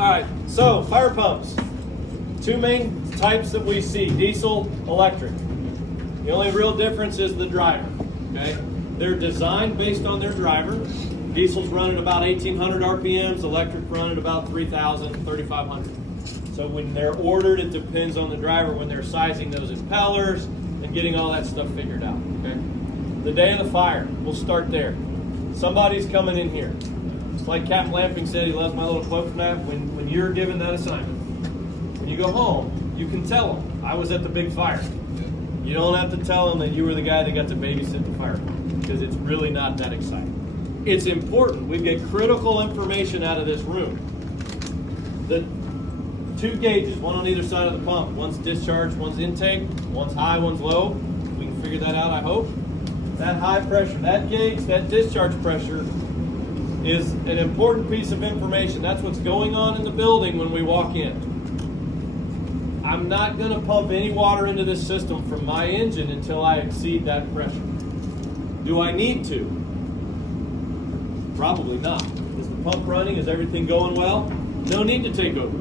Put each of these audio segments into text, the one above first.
right, so fire pumps. Two main types that we see, diesel, electric. The only real difference is the driver, okay? They're designed based on their driver. Diesels run at about 1,800 RPMs, electric run at about 3,000, 3,500. So when they're ordered, it depends on the driver when they're sizing those impellers and getting all that stuff figured out, okay? The day of the fire, we'll start there. Somebody's coming in here. It's like Captain Lamping said, he loves my little quote from that, when you're given that assignment. When you go home, you can tell them, I was at the big fire. You don't have to tell them that you were the guy that got to babysit the fire pump, because it's really not that exciting. It's important. We get critical information out of this room. The two gauges, one on either side of the pump. One's discharge, one's intake. One's high, one's low. We can figure that out, I hope. That high pressure, that gauge, that discharge pressure is an important piece of information. That's what's going on in the building when we walk in. I'm not going to pump any water into this system from my engine until I exceed that pressure. Do I need to? Probably not. Is the pump running? Is everything going well? No need to take over.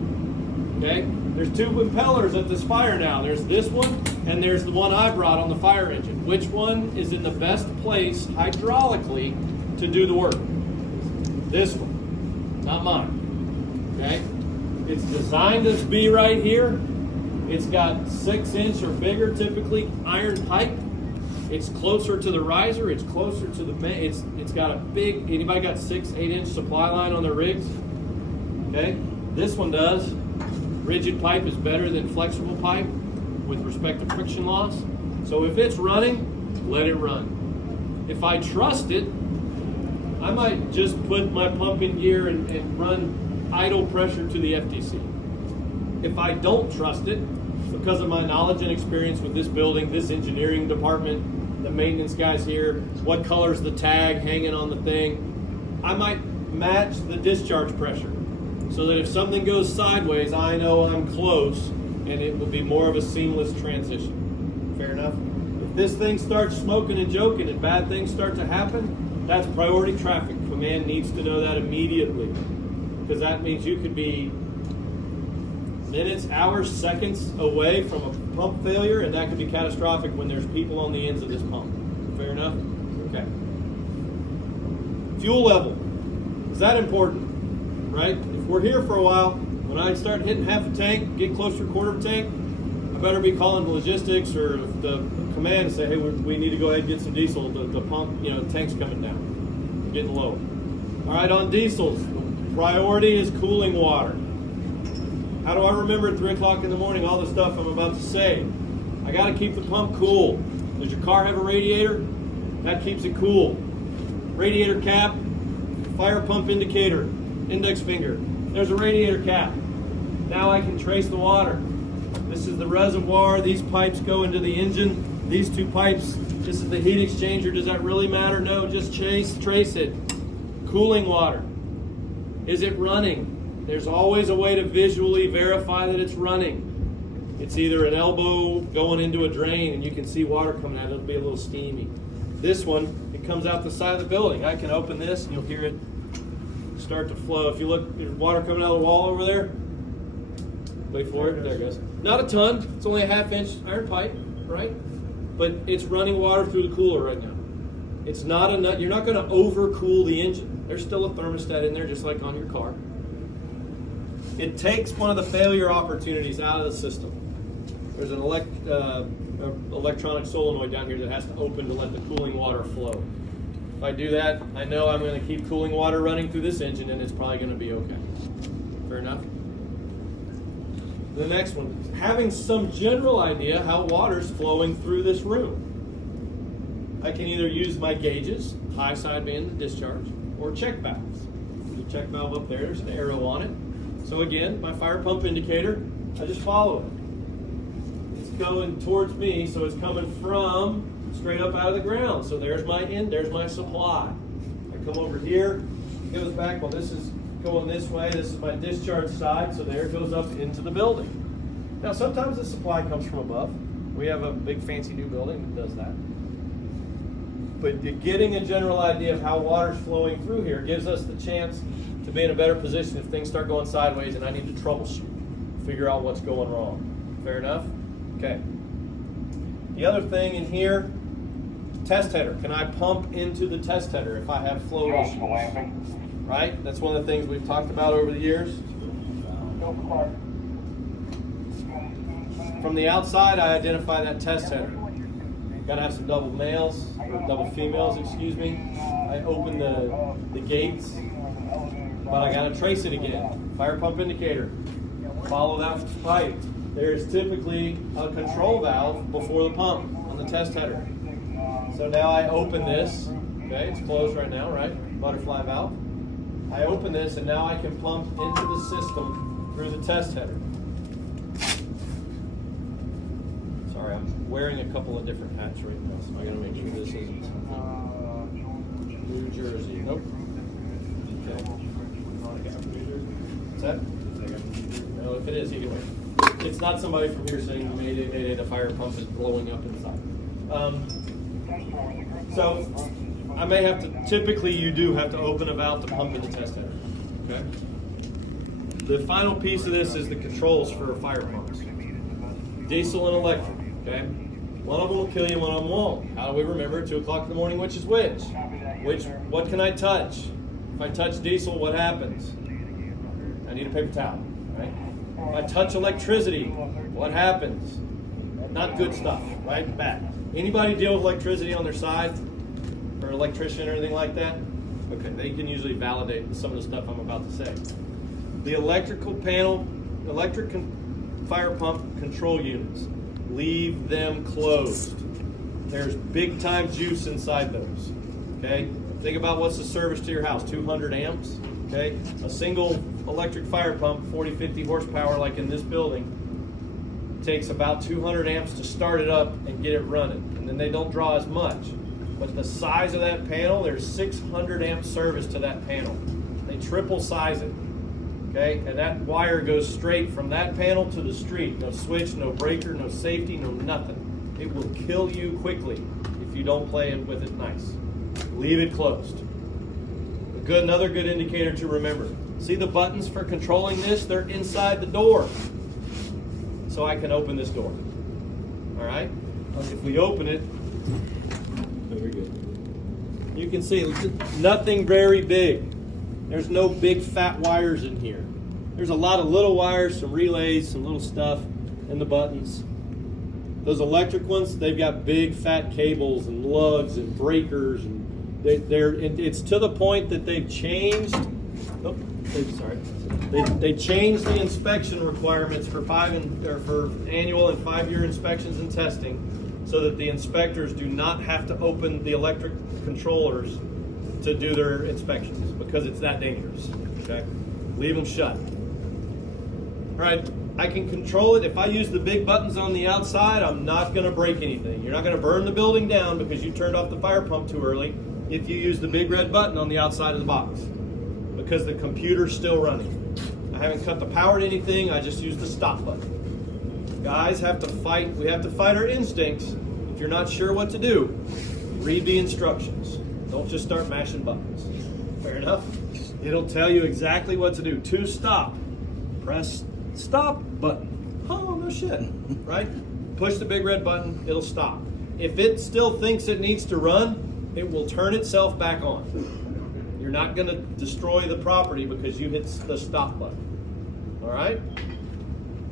Okay? There's two impellers at this fire now. There's this one, and there's the one I brought on the fire engine. Which one is in the best place hydraulically to do the work? This one, not mine. Okay? It's designed to be right here. It's got 6-inch or bigger, typically, iron pipe. It's closer to the riser. It's closer to the main. It's got a big. Anybody got 6-8-inch supply line on their rigs? Okay, this one does. Rigid pipe is better than flexible pipe with respect to friction loss. So if it's running, let it run. If I trust it, I might just put my pump in gear and run idle pressure to the FTC. If I don't trust it, because of my knowledge and experience with this building, this engineering department, the maintenance guys here, what color's the tag hanging on the thing, I might match the discharge pressure so that if something goes sideways, I know I'm close and it will be more of a seamless transition. Fair enough? If this thing starts smoking and joking and bad things start to happen, that's priority traffic. Command needs to know that immediately, because that means you could be minutes, hours, seconds away from a pump failure, and that could be catastrophic when there's people on the ends of this pump. Fair enough? Okay. Fuel level. Is that important? Right? If we're here for a while, when I start hitting half a tank, get closer to a quarter of a tank, I better be calling the logistics or the command and say, hey, we need to go ahead and get some diesel. The pump, the tank's coming down. We're getting low. All right, on diesels, priority is cooling water. How do I remember at 3 o'clock in the morning all the stuff I'm about to say? I got to keep the pump cool. Does your car have a radiator? That keeps it cool. Radiator cap, fire pump indicator, index finger. There's a radiator cap. Now I can trace the water. This is the reservoir. These pipes go into the engine. These two pipes, this is the heat exchanger. Does that really matter? No, just trace it. Cooling water. Is it running? There's always a way to visually verify that it's running. It's either an elbow going into a drain and you can see water coming out. It'll be a little steamy. This one, it comes out the side of the building. I can open this and you'll hear it start to flow. If you look, there's water coming out of the wall over there. Wait for it. There it goes. Not a ton. It's only a 1/2-inch iron pipe, right? But it's running water through the cooler right now. It's not enough. You're not going to overcool the engine. There's still a thermostat in there, just like on your car. It takes one of the failure opportunities out of the system. There's an electronic solenoid down here that has to open to let the cooling water flow. If I do that, I know I'm going to keep cooling water running through this engine and it's probably going to be okay. Fair enough? The next one, having some general idea how water's flowing through this room. I can either use my gauges, high side being the discharge, or check valves. There's a check valve up there, there's an arrow on it. So again, my fire pump indicator, I just follow it. It's going towards me, so it's coming from straight up out of the ground. So there's my end, there's my supply. I come over here, it goes back, well this is going this way, this is my discharge side, so there it goes up into the building. Now sometimes the supply comes from above. We have a big fancy new building that does that. But getting a general idea of how water's flowing through here gives us the chance to be in a better position if things start going sideways and I need to troubleshoot, figure out what's going wrong. Fair enough? Okay. The other thing in here, test header. Can I pump into the test header if I have flow issues? Right? That's one of the things we've talked about over the years. From the outside, I identify that test header. Gotta have some double males, or double females, excuse me. I open the gates, but I gotta trace it again. Fire pump indicator. Follow that pipe. There's typically a control valve before the pump on the test header. So now I open this. Okay, it's closed right now, right? Butterfly valve. I open this and now I can pump into the system through the test header. Sorry, I'm wearing a couple of different hats right now, so I gotta make sure this isn't New Jersey. Nope. Okay. What's that? No, if it is, either way. It's not somebody from here saying, Mayday, Mayday, the fire pump is blowing up inside. So, I may have to, typically you do have to open a valve to pump in the test header. Okay? The final piece of this is the controls for fire pumps. Diesel and electric. Okay? One of them will kill you, one of them won't. How do we remember 2 o'clock in the morning which is which? What can I touch? If I touch diesel, what happens? I need a paper towel, right? If I touch electricity, what happens? Not good stuff, right? Bad. Anybody deal with electricity on their side? Or electrician or anything like that? Okay, they can usually validate some of the stuff I'm about to say. The electrical panel, fire pump control units, leave them closed. There's big time juice inside those. Okay? Think about what's the service to your house, 200 amps. Okay? A single electric fire pump, 40, 50 horsepower like in this building, takes about 200 amps to start it up and get it running. And then they don't draw as much. But the size of that panel, there's 600 amp service to that panel. They triple size it. Okay? And that wire goes straight from that panel to the street. No switch, no breaker, no safety, no nothing. It will kill you quickly if you don't play it with it nice. Leave it closed. Another good indicator to remember. See the buttons for controlling this? They're inside the door. So I can open this door. Alright? If we open it, very good. You can see nothing very big. There's no big fat wires in here. There's a lot of little wires, some relays, some little stuff in the buttons. Those electric ones, they've got big fat cables and lugs and breakers, and it's to the point that they've changed. They changed the inspection requirements for annual and 5-year inspections and testing, so that the inspectors do not have to open the electric controllers to do their inspections because it's that dangerous. Okay, leave them shut. All right. I can control it. If I use the big buttons on the outside, I'm not going to break anything. You're not going to burn the building down because you turned off the fire pump too early if you use the big red button on the outside of the box, because the computer's still running. I haven't cut the power to anything. I just used the stop button. Guys have to fight. We have to fight our instincts. If you're not sure what to do, read the instructions. Don't just start mashing buttons. Fair enough? It'll tell you exactly what to do. To stop, press stop button. Oh, no shit, right? Push the big red button, it'll stop. If it still thinks it needs to run, it will turn itself back on. You're not going to destroy the property because you hit the stop button. All right?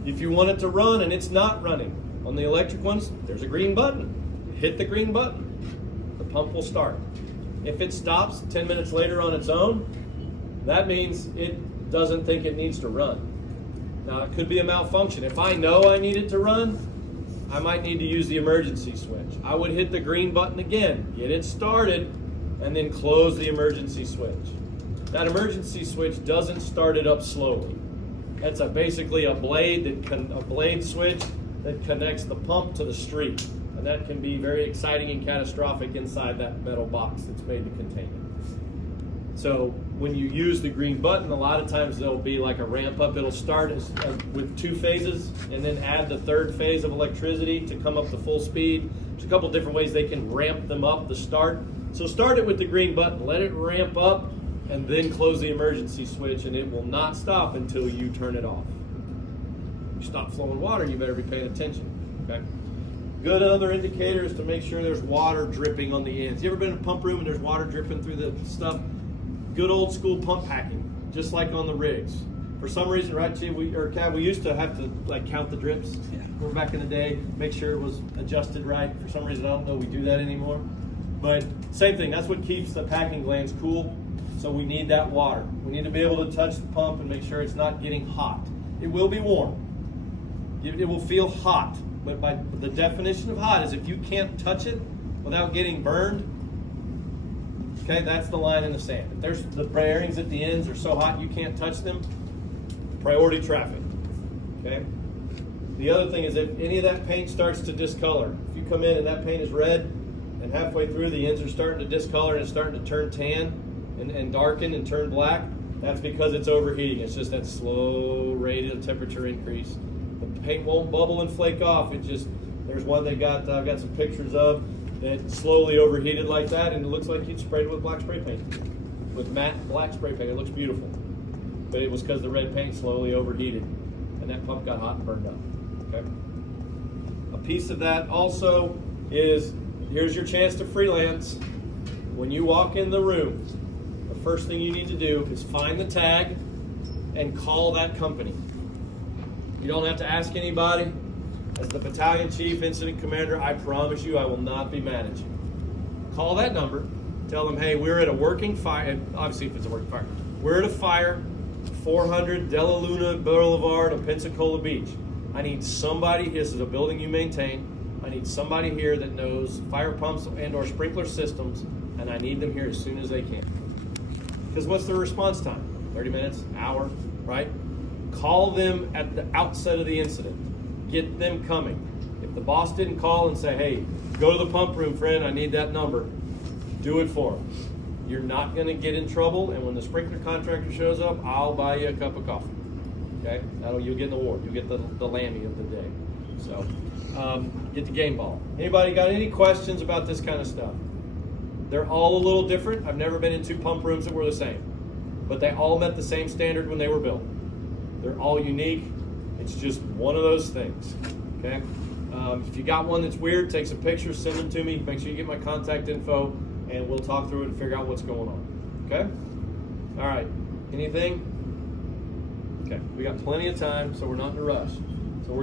If you want it to run and it's not running, on the electric ones, there's a green button. Hit the green button. The pump will start. If it stops 10 minutes later on its own, that means it doesn't think it needs to run. Now, it could be a malfunction. If I know I need it to run, I might need to use the emergency switch. I would hit the green button again, get it started, and then close the emergency switch. That emergency switch doesn't start it up slowly. That's basically a blade switch that connects the pump to the street. And that can be very exciting and catastrophic inside that metal box that's made to contain it. So when you use the green button, a lot of times there'll be like a ramp up. It'll start with 2 phases and then add the 3rd phase of electricity to come up to full speed. There's a couple different ways they can ramp them up to start. So start it with the green button. Let it ramp up. and then close the emergency switch, and it will not stop until you turn it off. If you stop flowing water, you better be paying attention. Okay. Good other indicator is to make sure there's water dripping on the ends. You ever been in a pump room and there's water dripping through the stuff? Good old school pump hacking, just like on the rigs. For some reason, right, Chief, we used to have to like count the drips. Yeah. Remember back in the day, make sure it was adjusted right. For some reason, I don't know we do that anymore. But same thing, that's what keeps the packing glands cool. So we need that water. We need to be able to touch the pump and make sure it's not getting hot. It will be warm. It will feel hot. But by the definition of hot is if you can't touch it without getting burned, okay, that's the line in the sand. If there's the bearings at the ends are so hot you can't touch them, priority traffic, okay? The other thing is if any of that paint starts to discolor, if you come in and that paint is red and halfway through the ends are starting to discolor and it's starting to turn tan and darken and turn black, that's because it's overheating. It's just that slow rate of temperature increase. The paint won't bubble and flake off. It just, there's one I've got some pictures of that slowly overheated like that, and it looks like you'd sprayed it with black spray paint, with matte black spray paint. It looks beautiful, but it was because the red paint slowly overheated, and that pump got hot and burned up. Okay. A piece of that also is, here's your chance to freelance. When you walk in the room, the first thing you need to do is find the tag and call that company. You don't have to ask anybody. As the battalion chief, incident commander, I promise you I will not be mad at you. Call that number. Tell them, hey, we're at a working fire. And obviously, if it's a working fire, we're at a fire, 400 Della Luna Boulevard on Pensacola Beach. I need somebody. This is a building you maintain. I need somebody here that knows fire pumps and/or sprinkler systems, and I need them here as soon as they can. Because what's their response time? 30 minutes, hour, right? Call them at the outset of the incident. Get them coming. If the boss didn't call and say, hey, go to the pump room, friend, I need that number, do it for them. You're not going to get in trouble, and when the sprinkler contractor shows up, I'll buy you a cup of coffee. Okay? You'll get an award. You'll get the Lammy of the day. So, get the game ball. Anybody got any questions about this kind of stuff? They're all a little different. I've never been in two pump rooms that were the same, but they all met the same standard when they were built. They're all unique. It's just one of those things, okay? If you got one that's weird, take some pictures, send them to me. Make sure you get my contact info, and we'll talk through it and figure out what's going on, okay? All right, anything? Okay, we got plenty of time, so we're not in a rush.